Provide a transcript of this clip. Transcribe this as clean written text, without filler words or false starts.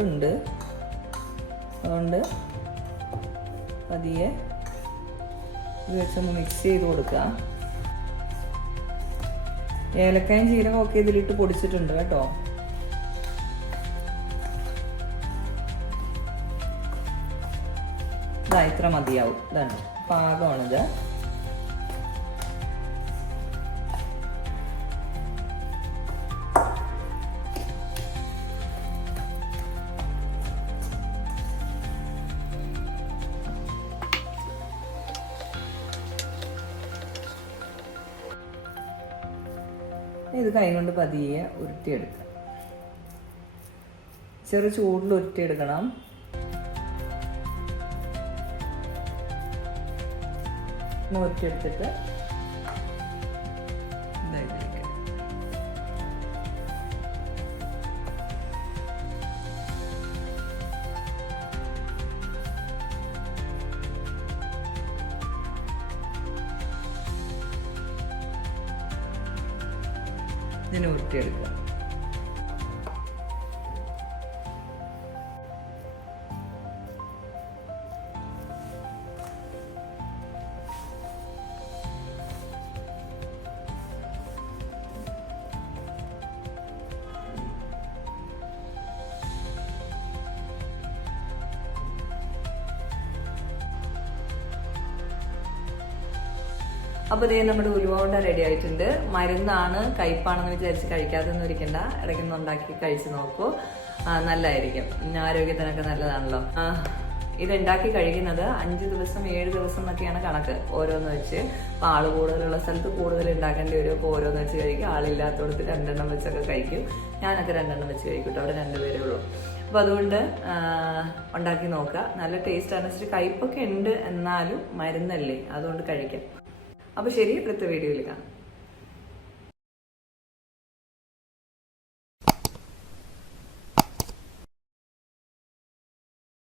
ചൂടുണ്ട്. അതുകൊണ്ട് പതിയെ ഇത് വെച്ചൊന്ന് മിക്സ് ചെയ്ത് കൊടുക്കുക. ഏലക്കായും ജീരകം ഒക്കെ ഇതിലിട്ട് പൊടിച്ചിട്ടുണ്ട് കേട്ടോ. ഇതാ ഇത്ര മതിയാവും. ഇതാണ് പാകമാണിത്. ഇത് കൈ കൊണ്ട് പതിയെ ഉരുട്ടിയെടുക്കാം. ചെറു ചൂടിൽ ഉരുട്ടിയെടുക്കണം. ഉരുട്ടിയെടുത്തിട്ട് ഇതിനെ ഉരുട്ടിയെടുക്കുക. അപ്പോൾ ഇതേ നമ്മുടെ ഉലുവ റെഡി ആയിട്ടുണ്ട്. മരുന്നാണ്, കയ്പാണെന്ന് വിചാരിച്ച് കഴിക്കാതെന്ന് ഇരിക്കണ്ട. ഇടയ്ക്കൊന്ന് ഉണ്ടാക്കി കഴിച്ച് നോക്കൂ, നല്ലതായിരിക്കും. ആരോഗ്യത്തിനൊക്കെ നല്ലതാണല്ലോ. ഇത് ഉണ്ടാക്കി കഴിക്കുന്നത് 5 ദിവസം 7 ദിവസം എന്നൊക്കെയാണ് കണക്ക്, ഓരോന്ന് വെച്ച്. അപ്പോൾ ആള് കൂടുതലുള്ള സ്ഥലത്ത് കൂടുതൽ ഉണ്ടാക്കേണ്ടി വരും. അപ്പോൾ ഓരോന്ന് വെച്ച് കഴിക്കും. ആളില്ലാത്തടത്ത് 2 എണ്ണം വെച്ചൊക്കെ കഴിക്കും. ഞാനൊക്കെ 2 എണ്ണം വെച്ച് കഴിക്കും കേട്ടോ. അവിടെ 2 പേരേ ഉള്ളൂ. അപ്പോൾ അതുകൊണ്ട് ഉണ്ടാക്കി നോക്കുക. നല്ല ടേസ്റ്റ് അനുസരിച്ച് കയ്പൊക്കെ ഉണ്ട്, എന്നാലും മരുന്നല്ലേ, അതുകൊണ്ട് കഴിക്കാം. അപ്പോൾ ശരി, അടുത്ത വീഡിയോയിൽ കാണാം.